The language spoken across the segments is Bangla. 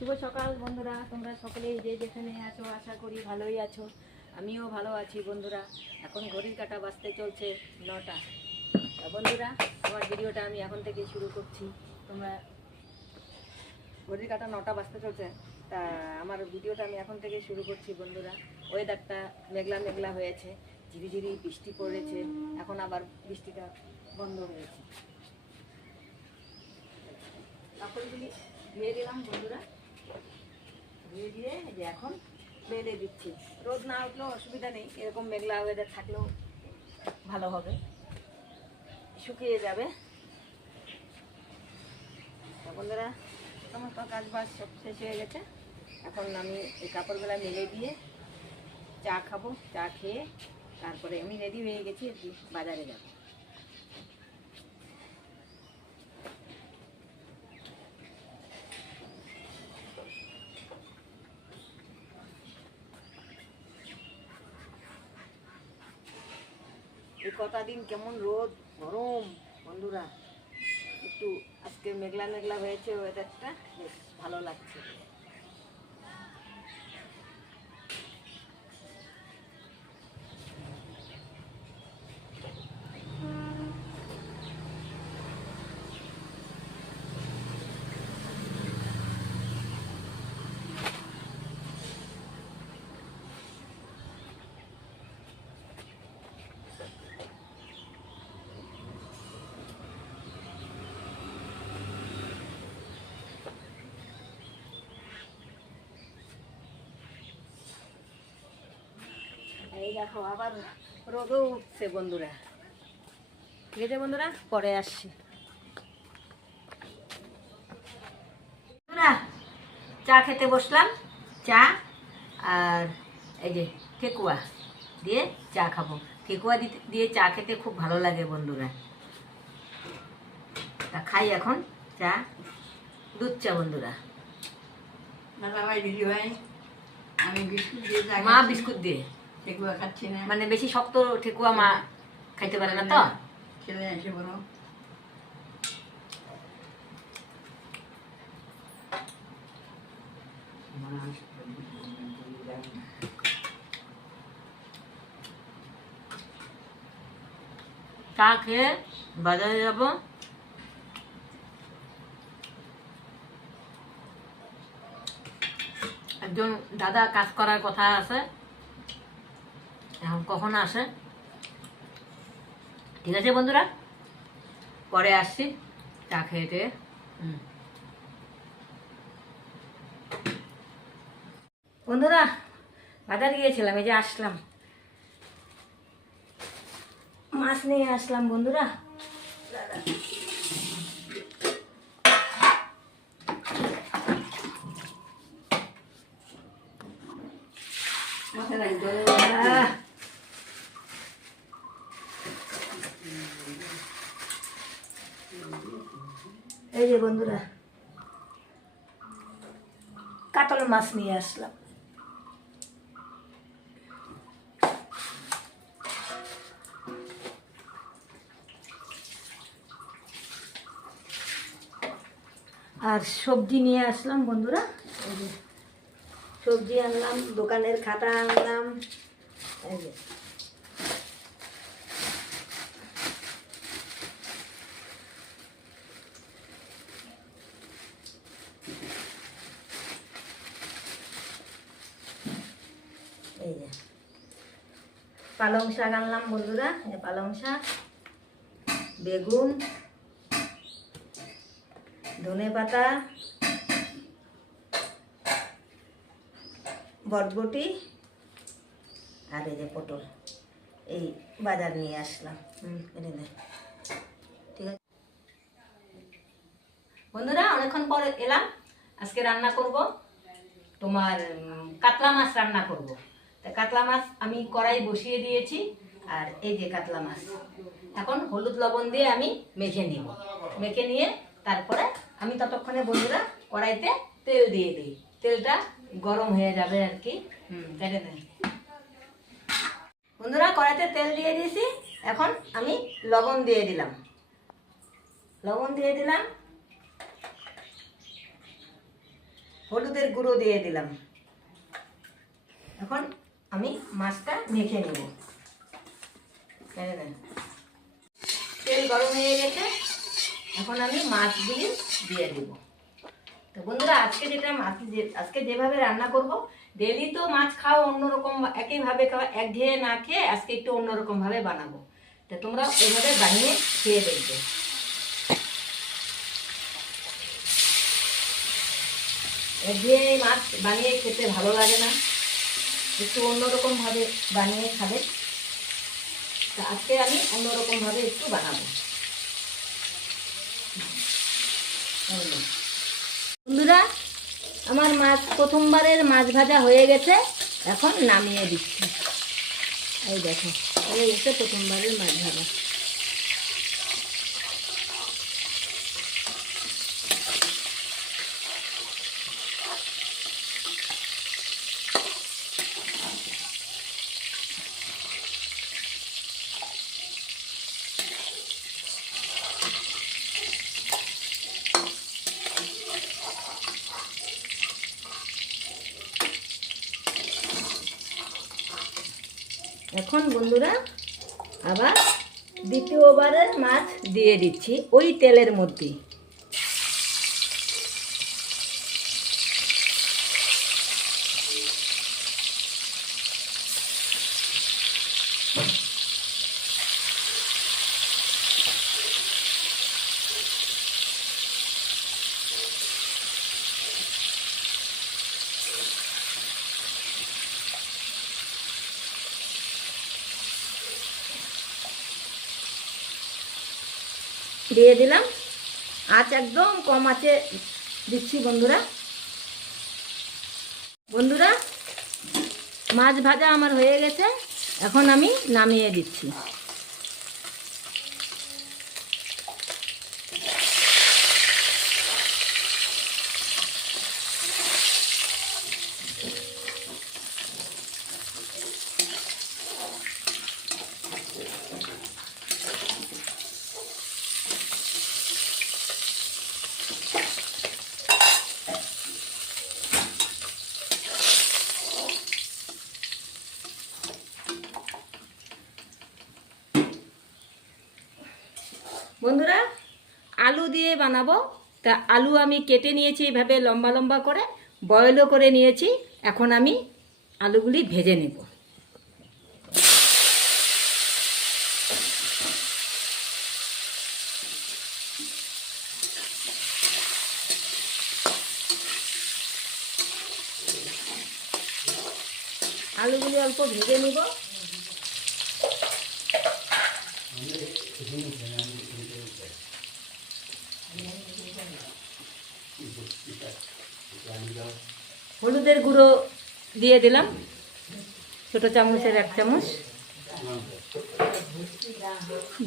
শুভ সকাল বন্ধুরা, তোমরা সকলেই যে যেখানে আছো, আশা করি ভালোই আছো। আমিও ভালো আছি বন্ধুরা। এখন ঘড়ির কাটা বাজতে চলছে নটা। বন্ধুরা, আমার ভিডিওটা আমি এখন থেকে শুরু করছি। তোমরা ঘড়ির কাটা নটা বাজতে চলছে, তা আমার ভিডিওটা আমি এখন থেকে শুরু করছি বন্ধুরা। ওয়েদারটা মেঘলা মেঘলা হয়েছে, ঝিরিঝিরি বৃষ্টি পড়েছে, এখন আবার বৃষ্টিটা বন্ধ হয়েছে। কাপড়গুলি ধুয়ে দিলাম বন্ধুরা। ধুয়ে দিয়ে যে এখন বেলে দিচ্ছি। রোদ না উঠলেও অসুবিধা নেই, এরকম মেঘলা ওয়েদার থাকলেও ভালো হবে। শুকিয়ে যাবে। বন্ধুরা সমস্ত কাজ সব শেষ হয়ে গেছে। এখন আমি এই কাপড়গুলো মেলে দিয়ে চা খাব, চা খেয়ে তারপরে আমি রেডি হয়ে গেছি বাজারে যাব এই কটা দিন কেমন রোদ, গরম, বন্ধুরা। একটু আজকে মেঘলা মেঘলা হয়েছে ওয়েদারটা বেশ ভালো লাগছে। এই দেখো আবার রোদও উঠছে বন্ধুরা। ঠিক আছে বন্ধুরা পরে আসছি। চা খেতে বসলাম চা আর এই যে ঠেকুয়া দিয়ে চা খাব। ঠেকুয়া দিয়ে চা খেতে খুব ভালো লাগে বন্ধুরা। তা খাই এখন চা দুধ চা বন্ধুরা। দাদা ভাই দিদি ভাই আমি বিস্কুট দিয়ে মা বিস্কুট দিয়ে। ঠেকুয়া খাচ্ছি না। মানে বেশি শক্ত ঠেকুয়া মা খাইতে পারে না তো? ছেলে এসে বলো চা খেয়ে বাজারে যাব। একজন দাদা কাজ করার কথা আছে। এখন কখন আসে? ঠিক আছে বন্ধুরা, পরে আসছি, চা খেয়ে টেয়ে। বন্ধুরা, বাজার গিয়েছিলাম, এই যে আসলাম। মাছ নিয়ে আসলাম বন্ধুরা। মাথায় এই যে বন্ধুরা, কাতল মাছ নিয়ে আসলাম। আর সবজি নিয়ে আসলাম বন্ধুরা সবজি আনলাম, দোকানের খাতা আনলাম, এই যে এই যে পালং শাক আনলাম বন্ধুরা পালং শাক, বেগুন, ধনে পাতা, বটবটি, আর এই যে পটল, এই বাজার নিয়ে আসলাম। হুম, এনে নে। ঠিক আছে। বন্ধুরা, অনেকক্ষণ পর এলাম। আজকে রান্না করব, তোমার কাতলা মাছ রান্না করব। তা কাতলা মাছ আমি কড়াই বসিয়ে দিয়েছি, আর এই যে কাতলা মাছ। এখন হলুদ লবণ দিয়ে আমি মেখে নিব। মেখে নিয়ে তারপরে আমি ততক্ষণে বন্ধুরা কড়াইতে তেল দিয়ে দিই। তেলটা গরম হয়ে যাবে আর কি। হুম, কেটে দেন বন্ধুরা, কড়াইতে তেল দিয়ে দিয়েছি। এখন আমি লবণ দিয়ে দিলাম। লবণ দিয়ে দিলাম। হলুদের গুঁড়ো দিয়ে দিলাম। এখন আমি মাছটা মেখে নেব। তেল গরম হয়ে গেছে। এখন আমি মাছগুলি দিয়ে দেব। তো বন্ধুরা, আজকে যেটা মাছ আজকে যেভাবে রান্না করব ডেলি তো মাছ খাও অন্যরকম, একইভাবে খাওয়া একঘেয়ে না খেয়ে আজকে একটু অন্যরকম ভাবে বানাবো। তো তোমরা এভাবে বানিয়ে খেয়ে দেখবে। একঘেয়ে মাছ বানিয়ে খেতে ভালো লাগে না। একটু অন্যরকম ভাবে বানিয়ে খাবে। তা আজকে আমি অন্যরকম ভাবে একটু বানাবো। বন্ধুরা, আমার মাছ প্রথমবারের মাছ ভাজা হয়ে গেছে। এখন নামিয়ে দিচ্ছি। এই দেখো, এই হচ্ছে প্রথমবারের মাছ ভাজা। এখন বন্ধুরা আবার দ্বিতীয়বারের মাছ দিয়ে দিচ্ছি ওই তেলের মধ্যেই দিয়ে দিলাম। আঁচ একদম কম আছে দিচ্ছি বন্ধুরা। বন্ধুরা, মাছ ভাজা আমার হয়ে গেছে। এখন আমি নামিয়ে দিচ্ছি বন্ধুরা আলু দিয়ে বানাবো। তা আলু আমি কেটে নিয়েছি এইভাবে লম্বা লম্বা করে, বয়েলও করে নিয়েছি। এখন আমি আলুগুলি ভেজে নেব। আলুগুলি অল্প ভেজে নিব। হলুদের গুঁড়ো দিয়ে দিলাম। ছোট চামচের এক চামচ।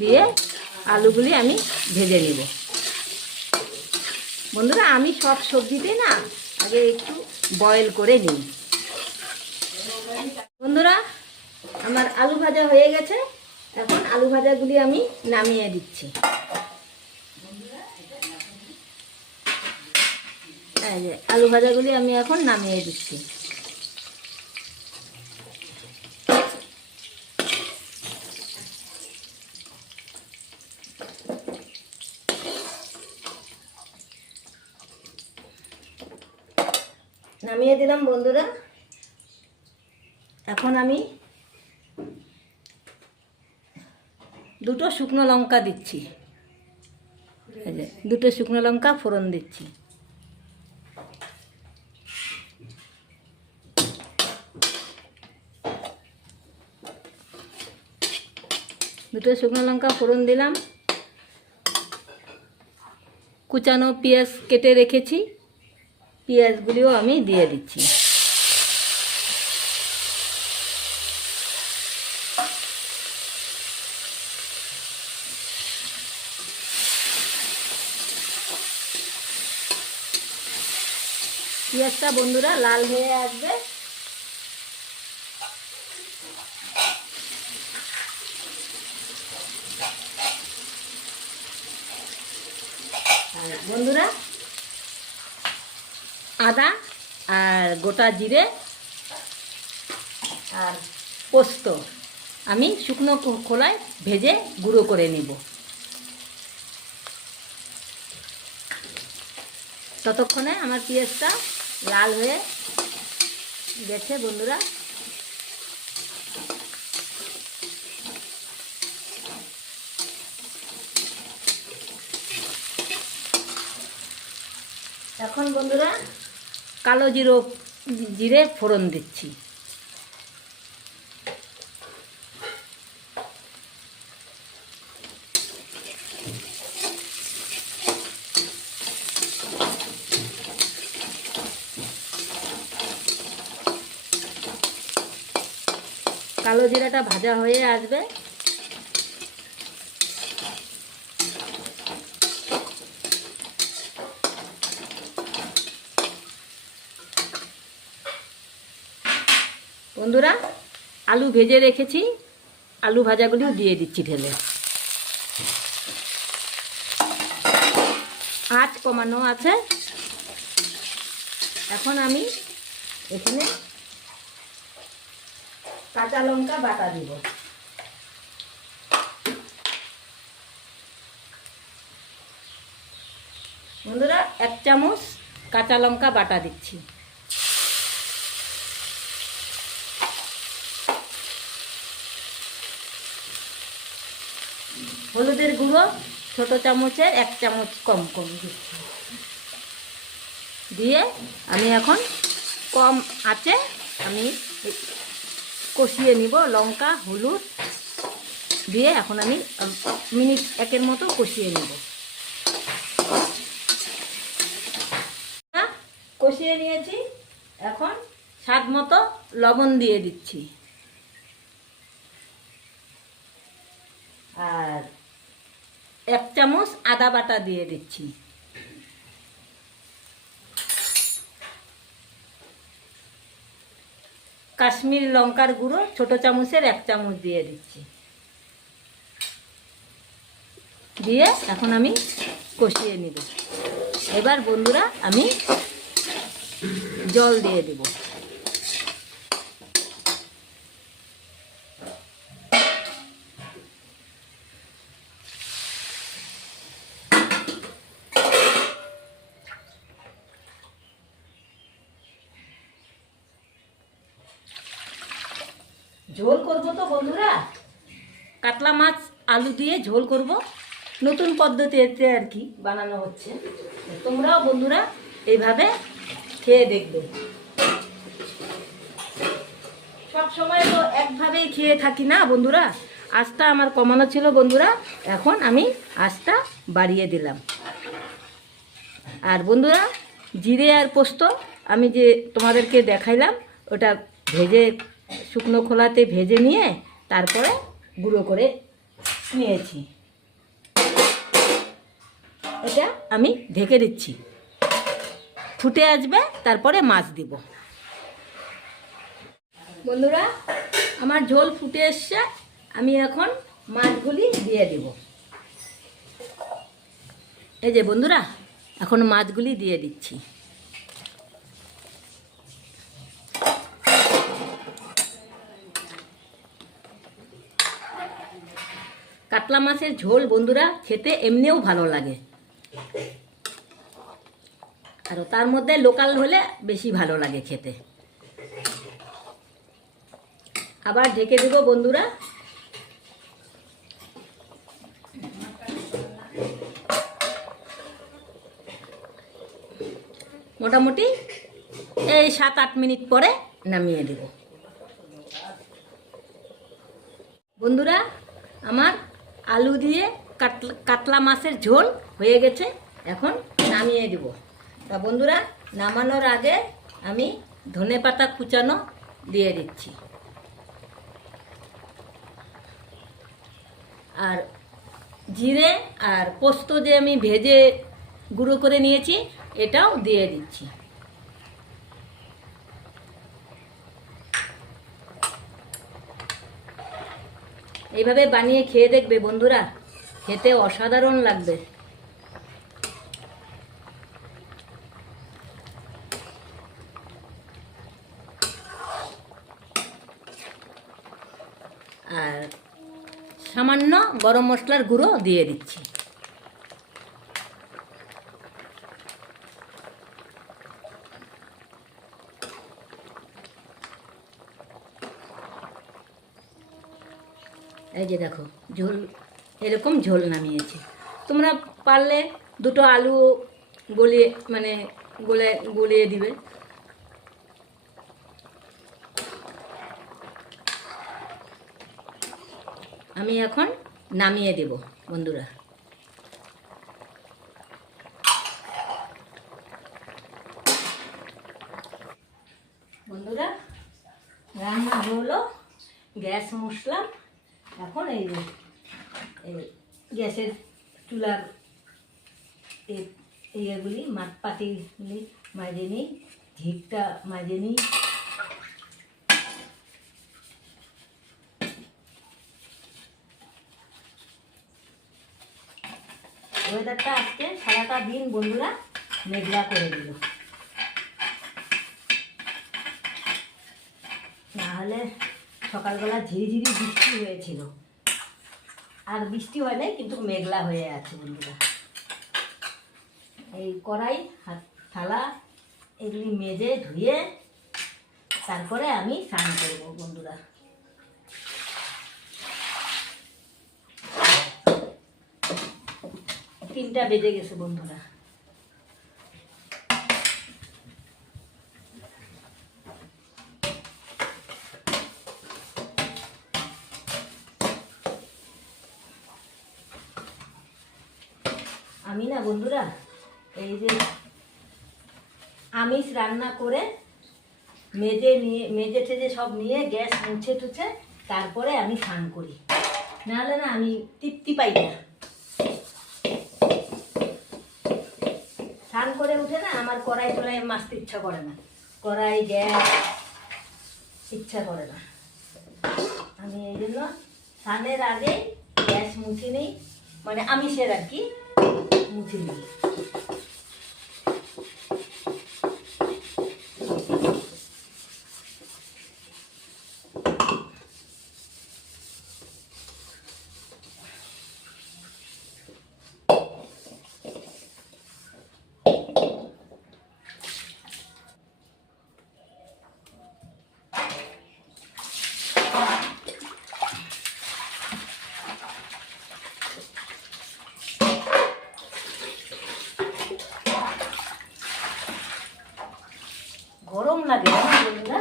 দিয়ে আলুগুলি আমি ভেজে নিব। বন্ধুরা, আমি সব সবজিতেই না আগে একটু বয়েল করে নিই। বন্ধুরা, আমার আলু ভাজা হয়ে গেছে। এখন আলু ভাজাগুলি আমি নামিয়ে দিচ্ছি। এই আলু ভাজাগুলি আমি এখন নামিয়ে দিচ্ছি। নামিয়ে দিলাম বন্ধুরা। এখন আমি দুটো শুকনো লঙ্কা দিচ্ছি। দুটো শুকনো লঙ্কা ফোড়ন দিচ্ছি। দুটো শুকনো লঙ্কা ফোড়ন দিলাম। কুচানো পেঁয়াজ কেটে রেখেছি। পেঁয়াজগুলিও আমি দিয়ে দিচ্ছি। পেঁয়াজটা বন্ধুরা লাল হয়ে আসবে আর বন্ধুরা, আদা আর গোটা জিরে আর পোস্ত আমি শুকনো খোলায় ভেজে গুঁড়ো করে নিব। ততক্ষণে আমার পেঁয়াজটা লাল হয়ে গেছে বন্ধুরা এখন বন্ধুরা? কালো জিরো জিরে ফোড়ন দিচ্ছি। কালো জিরাটা ভাজা হয়ে আসবে বন্ধুরা আলু ভেজে রেখেছি। আলু ভাজাগুলিও দিয়ে দিচ্ছি ঢেলে। আঁচ কমানো আছে। এখন আমি এখানে কাঁচা লঙ্কা বাটা দিব। বন্ধুরা, এক চামচ কাঁচা লঙ্কা বাটা দিচ্ছি। হলুদের গুঁড়ো, ছোট চামচের এক চামচ কম কম দিয়ে আমি এখন কম আছে, আমি কষিয়ে নিব লঙ্কা, হলুদ। দিয়ে এখন আমি মিনিট একের মতো কষিয়ে নিব। কষিয়ে নিয়েছি, এখন স্বাদ মতো লবণ দিয়ে দিচ্ছি। আর এক চামচ আদা বাটা দিয়ে দিচ্ছি। কাশ্মীর লঙ্কার গুঁড়ো ছোট চামচের এক চামচ দিয়ে দিচ্ছি। দিয়ে এখন আমি কষিয়ে নিব। এবার বন্ধুরা আমি জল দিয়ে দেব। ঝোল করব তো বন্ধুরা? কাতলা মাছ, আলু দিয়ে ঝোল করব। নতুন পদ্ধতিতে আর কি বানানো হচ্ছে। তোমরাও বন্ধুরা এইভাবে খেয়ে দেখবে। সব সময় তো একভাবেই খেয়ে থাকি না বন্ধুরা? আঁচটা আমার কমানো ছিল বন্ধুরা, এখন আমি আঁচটা বাড়িয়ে দিলাম। আর বন্ধুরা, জিরে আর পোস্ত আমি যে তোমাদেরকে দেখাইলাম, ওটা ভেজে শুকনো খোলাতে ভেজে নিয়ে তারপরে গুঁড়ো করে নিয়েছি। এটা আমি ঢেকে দিচ্ছি। ফুটে আসবে, তারপরে মাছ দিব। বন্ধুরা, আমার ঝোল ফুটে এসছে, আমি এখন মাছগুলি দিয়ে দিব। এই যে বন্ধুরা, এখন মাছগুলি দিয়ে দিচ্ছি। কাতলা মাছের ঝোল, বন্ধুরা, খেতে এমনিও ভালো লাগে। আর তার মধ্যে লোকাল হলে বেশি ভালো লাগে খেতে। আবার ঢেকে দেবো, বন্ধুরা। মোটামুটি এই সাত আট মিনিট পরে নামিয়ে দেব। বন্ধুরা, আমার আলু দিয়ে কাতলা কাতলা মাছের ঝোল হয়ে গেছে। এখন নামিয়ে দেব। তা বন্ধুরা, নামানোর আগে আমি ধনে পাতা কুচানো দিয়ে দিচ্ছি। আর জিরে আর পোস্ত যে আমি ভেজে গুঁড়ো করে নিয়েছি, এটাও দিয়ে দিচ্ছি। এইভাবে বানিয়ে খেয়ে দেখবে বন্ধুরা। খেতে অসাধারণ লাগবে। আর সামান্য গরম মশলার গুঁড়ো দিয়ে দিচ্ছি। এই যে দেখো, ঝোল, এরকম ঝোল নামিয়েছে। তোমরা পারলে দুটো আলু গলিয়ে মানে গলে, গলিয়ে দিবে। আমি এখন নামিয়ে দেব, বন্ধুরা রান্না হলো গ্যাস মুছলাম এখন এই গ্যাসের চুলার ইয়েগুলি মাঠ পাতিগুলি মাঝে নিই ঝিকটা মাঝে নিই। ওয়েদারটা আজকে সারাটা দিন বন্ধুরা মেঘলা করে দিল। নাহলে সকালবেলা ঝিরিঝিরি বৃষ্টি হয়েছিল। আর বৃষ্টি হয় নাই কিন্তু মেঘলা হয়ে আছে বন্ধুরা। এই কড়াই, হাত, থালা এগুলি মেজে ধুয়ে তারপরে আমি স্নান করব বন্ধুরা। তিনটা বেজে গেছে বন্ধুরা আমি না বন্ধুরা? এই যে আমিষ রান্না করে মেজে নিয়ে, মেজে টেজে সব নিয়ে গ্যাস মুছে টুছে তারপরে আমি স্নান করি। নাহলে না আমি তৃপ্তি পাই না। স্নান করে উঠে না আমার কড়াই টড়াই মাছতে ইচ্ছা করে না। কড়াই, গ্যাস ইচ্ছা করে না। আমি এই জন্য স্নানের আগে গ্যাস মুছে নিই। মানে আমিষের আর কি। মুছে নিই গরম না বন্ধুরা?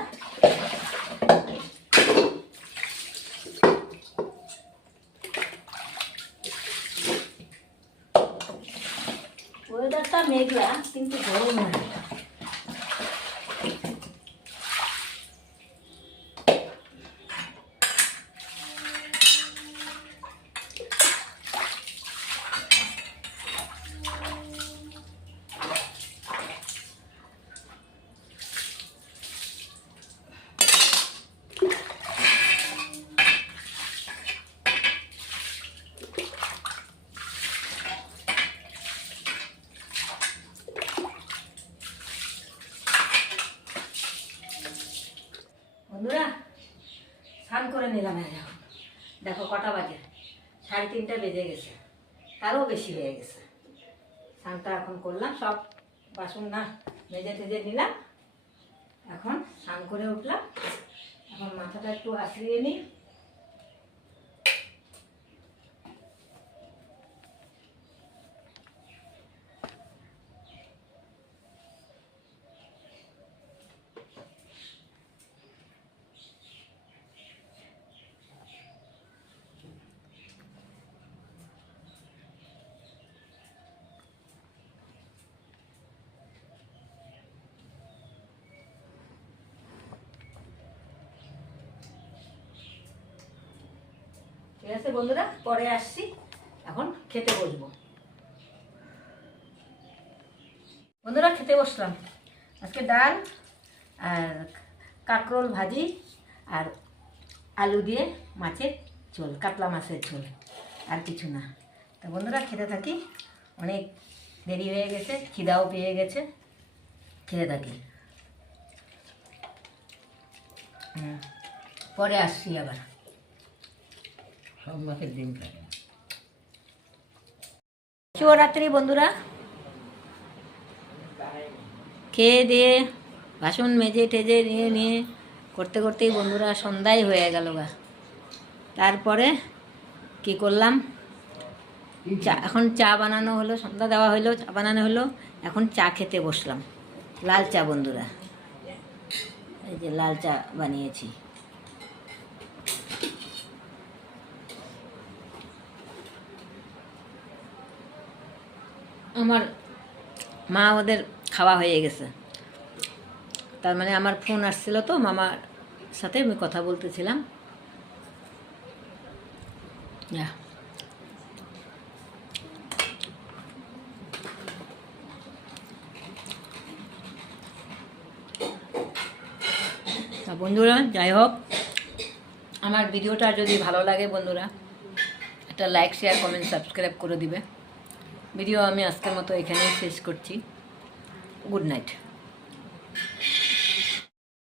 ওয়েদারটা মেঘলা কিন্তু গরম লাগে বন্ধুরা স্নান করে নিলাম এখন দেখো। কটা বাজে। সাড়ে তিনটা বেজে গেছে। তারও বেশি হয়ে গেছে। স্নানটা এখন করলাম, সব বাসন না, মেজে টেজে নিলাম। এখন স্নান করে উঠলাম। এখন মাথাটা একটু আশ্রিয়ে নিই। আছে বন্ধুরা? পরে আসছি। এখন খেতে বসবো। বন্ধুরা, খেতে বসলাম। আজকে ডাল আর কাঁকরোল ভাজি আর আলু দিয়ে মাছের ঝোল, কাতলা মাছের ঝোল, আর কিছু না। তো বন্ধুরা, খেতে থাকি। অনেক দেরি হয়ে গেছে, খিদাও পেয়ে গেছে। খেতে থাকি। পরে আসছি আবার। সব না শিবরাত্রি বন্ধুরা। খেয়ে দিয়ে বাসন মেজে টেজে নিয়ে নিয়ে করতে করতেই বন্ধুরা সন্ধ্যাই হয়ে গেল গা। তারপরে কি করলাম? চা, এখন চা বানানো হলো, সন্ধ্যা দেওয়া হলো, চা বানানো হলো। এখন চা খেতে বসলাম। লাল চা বন্ধুরা। এই যে লাল চা বানিয়েছি। আমার মা ওদের খাওয়া হয়ে গেছে। তার মানে আমার ফোন আসছিল তো, মামার সাথে আমি কথা বলতেছিলাম। বন্ধুরা, যাই হোক, আমার ভিডিওটা যদি ভালো লাগে বন্ধুরা, একটা লাইক শেয়ার কমেন্ট সাবস্ক্রাইব করে দিবে। ভিডিও আমি আজকের মতো এখানেই শেষ করছি। Good night.